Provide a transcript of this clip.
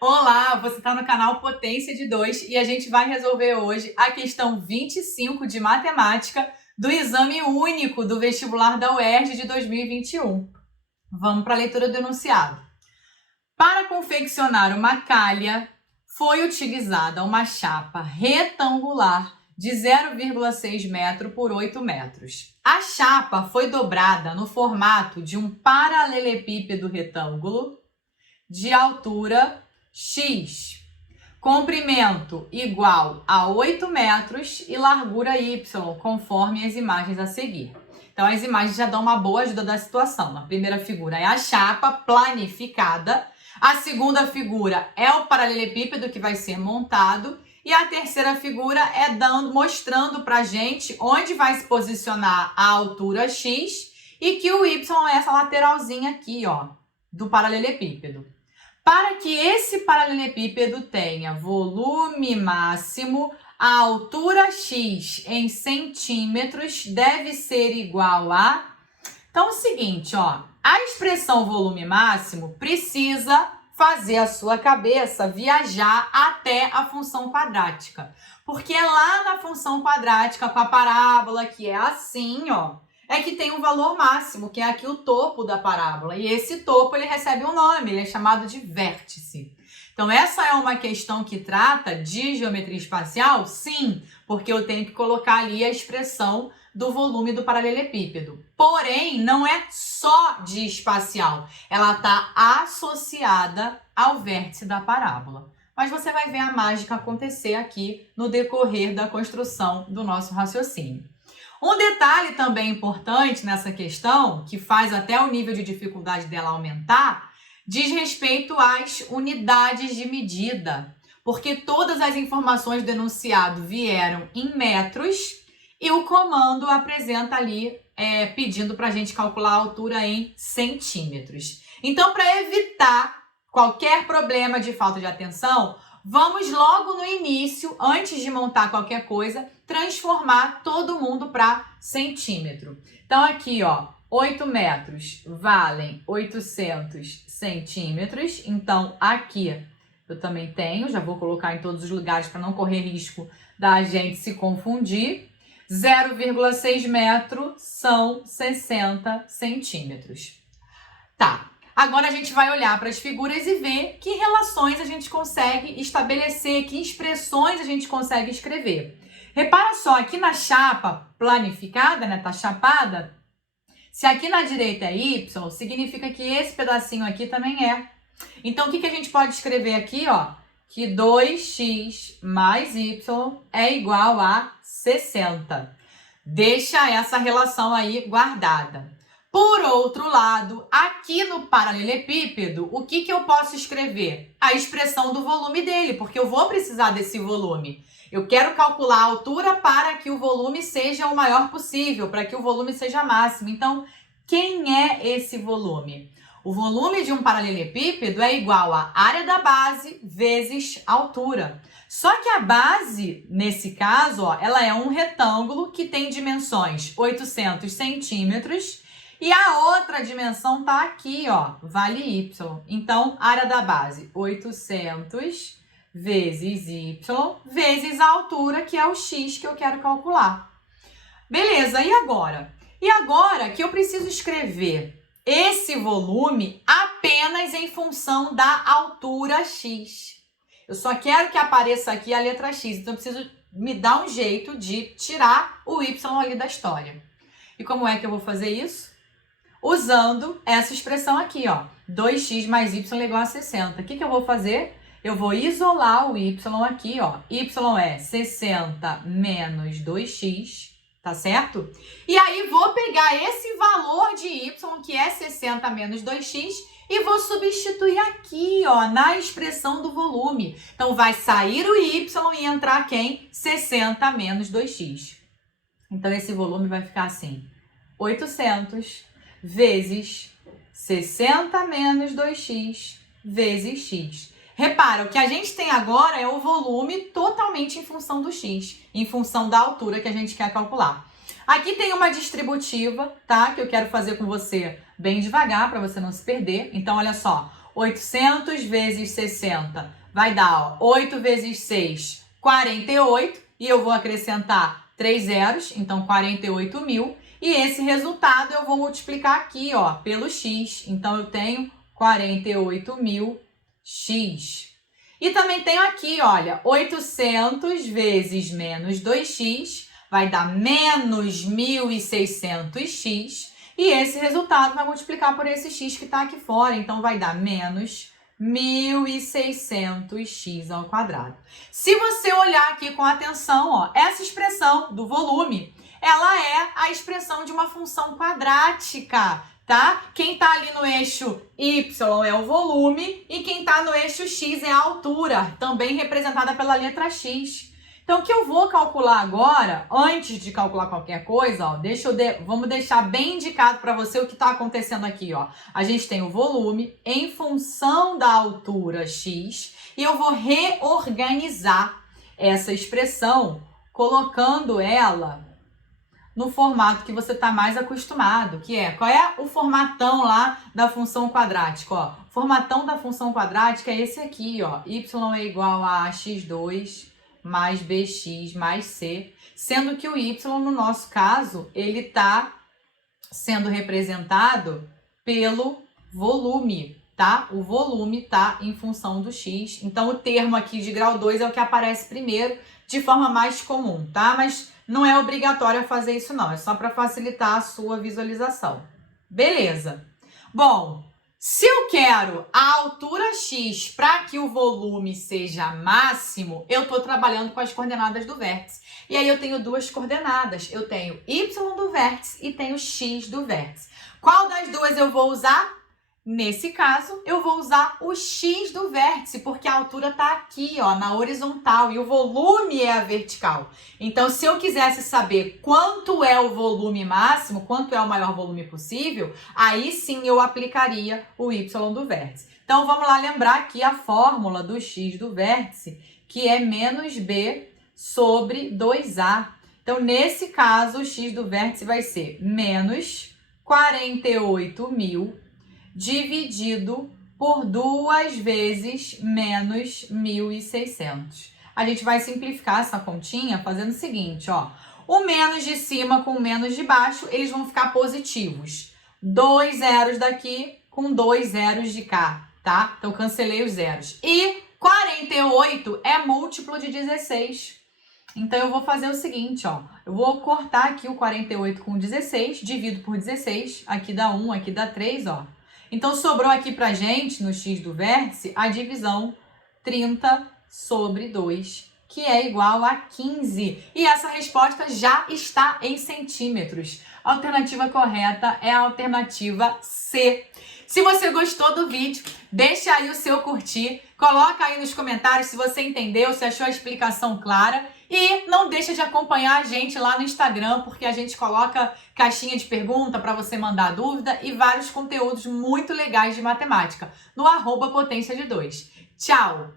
Olá, você está no canal Potência de 2 e a gente vai resolver hoje a questão 25 de matemática do exame único do vestibular da UERJ de 2021. Vamos para a leitura do enunciado. Para confeccionar uma calha, foi utilizada uma chapa retangular de 0,6 metro por 8 metros. A chapa foi dobrada no formato de um paralelepípedo retângulo de altura X, comprimento igual a 8 metros e largura Y, conforme as imagens a seguir. Então, as imagens já dão uma boa ajuda da situação. A primeira figura é a chapa planificada, a segunda figura é o paralelepípedo que vai ser montado e a terceira figura é mostrando para a gente onde vai se posicionar a altura X e que o Y é essa lateralzinha aqui, ó, do paralelepípedo. Para que esse paralelepípedo tenha volume máximo, a altura X em centímetros deve ser igual a... Então é o seguinte, ó, a expressão volume máximo precisa fazer a sua cabeça viajar até a função quadrática. Porque é lá na função quadrática com a parábola, que é assim, ó, é que tem um valor máximo, que é aqui o topo da parábola. E esse topo, ele recebe um nome, ele é chamado de vértice. Então, essa é uma questão que trata de geometria espacial? Sim, porque eu tenho que colocar ali a expressão do volume do paralelepípedo. Porém, não é só de espacial, ela está associada ao vértice da parábola. Mas você vai ver a mágica acontecer aqui no decorrer da construção do nosso raciocínio. Um detalhe também importante nessa questão, que faz até o nível de dificuldade dela aumentar, diz respeito às unidades de medida, porque todas as informações do enunciado vieram em metros e o comando apresenta ali pedindo para a gente calcular a altura em centímetros. Então, para evitar qualquer problema de falta de atenção, vamos logo no início, antes de montar qualquer coisa, transformar todo mundo para centímetro. Então, aqui, ó, 8 metros valem 800 centímetros. Então, aqui eu também tenho, já vou colocar em todos os lugares para não correr risco da gente se confundir. 0,6 metro são 60 centímetros. Tá. Agora a gente vai olhar para as figuras e ver que relações a gente consegue estabelecer, que expressões a gente consegue escrever. Repara só, aqui na chapa planificada, né, tá chapada, se aqui na direita é Y, significa que esse pedacinho aqui também é. Então, o que a gente pode escrever aqui, ó? Que 2x mais Y é igual a 60. Deixa essa relação aí guardada. Por outro lado, aqui no paralelepípedo, o que eu posso escrever? A expressão do volume dele, porque eu vou precisar desse volume. Eu quero calcular a altura para que o volume seja o maior possível, para que o volume seja máximo. Então, quem é esse volume? O volume de um paralelepípedo é igual à área da base vezes a altura. Só que a base, nesse caso, ó, ela é um retângulo que tem dimensões 800 centímetros e a outra dimensão tá aqui, ó, vale Y. Então, área da base, 800 vezes Y vezes a altura, que é o X que eu quero calcular. Beleza, e agora? E agora que eu preciso escrever esse volume apenas em função da altura X. Eu só quero que apareça aqui a letra X, então eu preciso me dar um jeito de tirar o Y ali da história. E como é que eu vou fazer isso? Usando essa expressão aqui, ó, 2x mais y é igual a 60. O que eu vou fazer? Eu vou isolar o y aqui, ó. Y é 60 menos 2x, tá certo? E aí vou pegar esse valor de y, que é 60 menos 2x, e vou substituir aqui, ó, na expressão do volume. Então, vai sair o y e entrar quem? 60 menos 2x. Então, esse volume vai ficar assim, 800 vezes 60 menos 2x vezes x. Repara, o que a gente tem agora é o volume totalmente em função do x, em função da altura que a gente quer calcular. Aqui tem uma distributiva, tá? Que eu quero fazer com você bem devagar, para você não se perder. Então, olha só, 800 vezes 60 vai dar, ó, 8 vezes 6, 48. E eu vou acrescentar 3 zeros, então 48 mil. E esse resultado eu vou multiplicar aqui, ó, pelo x. Então, eu tenho 48.000x. E também tenho aqui, olha, 800 vezes menos 2x vai dar menos 1.600x. E esse resultado vai multiplicar por esse x que está aqui fora. Então, vai dar menos 1.600x ao quadrado. Se você olhar aqui com atenção, ó, essa expressão do volume, ela é a expressão de uma função quadrática, tá? Quem está ali no eixo y é o volume e quem está no eixo x é a altura, também representada pela letra x. Então, o que eu vou calcular agora, antes de calcular qualquer coisa, ó, vamos deixar bem indicado para você o que está acontecendo aqui, ó. A gente tem o volume em função da altura x e eu vou reorganizar essa expressão colocando ela no formato que você está mais acostumado, que é, qual é o formatão lá da função quadrática, ó? O formatão da função quadrática é esse aqui, ó. Y é igual a x2 mais bx mais c, sendo que o y, no nosso caso, ele está sendo representado pelo volume, tá? O volume está em função do x. Então, o termo aqui de grau 2 é o que aparece primeiro, de forma mais comum, tá? Mas não é obrigatório fazer isso, não. É só para facilitar a sua visualização. Beleza. Bom, se eu quero a altura x para que o volume seja máximo, eu estou trabalhando com as coordenadas do vértice. E aí eu tenho duas coordenadas. Eu tenho y do vértice e tenho x do vértice. Qual das duas eu vou usar? Nesse caso, eu vou usar o x do vértice, porque a altura está aqui, ó, na horizontal, e o volume é a vertical. Então, se eu quisesse saber quanto é o volume máximo, quanto é o maior volume possível, aí sim eu aplicaria o y do vértice. Então, vamos lá lembrar aqui a fórmula do x do vértice, que é menos b sobre 2a. Então, nesse caso, o x do vértice vai ser menos 48.000 dividido por 2 vezes menos 1.600. A gente vai simplificar essa continha fazendo o seguinte, ó. O menos de cima com o menos de baixo, eles vão ficar positivos. 2 zeros daqui com 2 zeros de cá, tá? Então, cancelei os zeros. E 48 é múltiplo de 16. Então, eu vou fazer o seguinte, ó. Eu vou cortar aqui o 48 com 16, divido por 16. Aqui dá 1, aqui dá 3, ó. Então, sobrou aqui pra gente, no x do vértice, a divisão 30 sobre 2, que é igual a 15. E essa resposta já está em centímetros. A alternativa correta é a alternativa C. Se você gostou do vídeo, deixa aí o seu curtir, coloca aí nos comentários se você entendeu, se achou a explicação clara. E não deixa de acompanhar a gente lá no Instagram, porque a gente coloca caixinha de pergunta para você mandar dúvida e vários conteúdos muito legais de matemática, no @potência de 2. Tchau!